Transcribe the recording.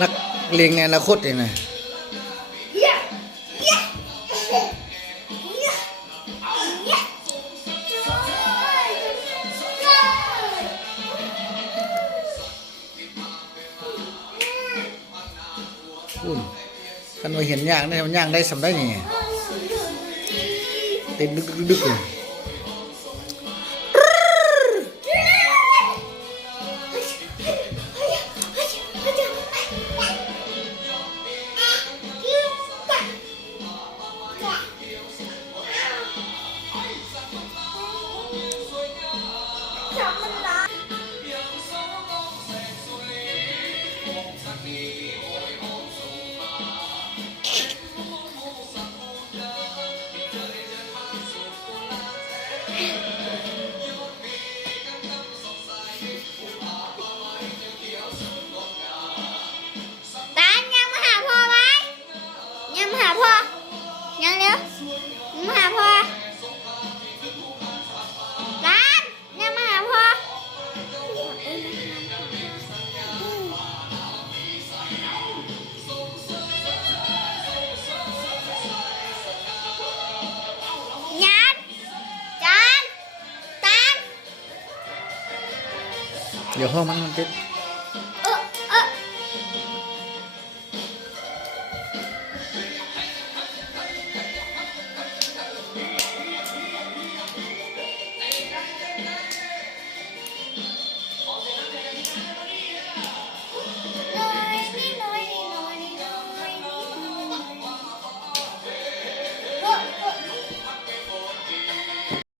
นักเลี้ยงในอนาคตเองนะอุ่นกันมาเห็นย่างได้มันย่างได้สำได้นี่ติดดึกเลยยังเร็วมาหาพ่อร้านยังมาหาพ่อยันจานตาน เดี๋ยวห้องมันติด